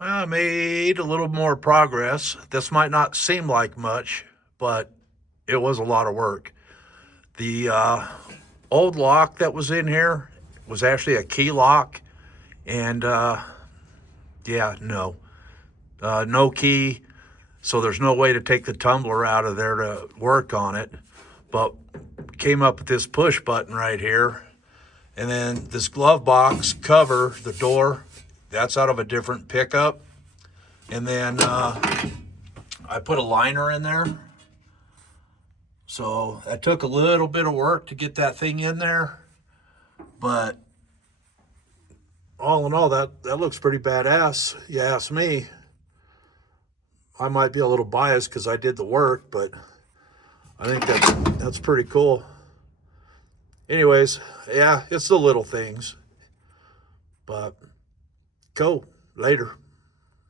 I made a little more progress. This might not seem like much, but it was a lot of work. The old lock that was in here was actually a key lock, and yeah, no key, so there's no way to take the tumbler out of there to work on it. But came up with this push button right here, and then this glove box cover, the door, that's out of a different pickup. And then I put a liner in there. So that took a little bit of work to get that thing in there. But all in all, that looks pretty badass, you ask me. I might be a little biased because I did the work, but I think that's pretty cool. Anyways, yeah, it's the little things. But go later.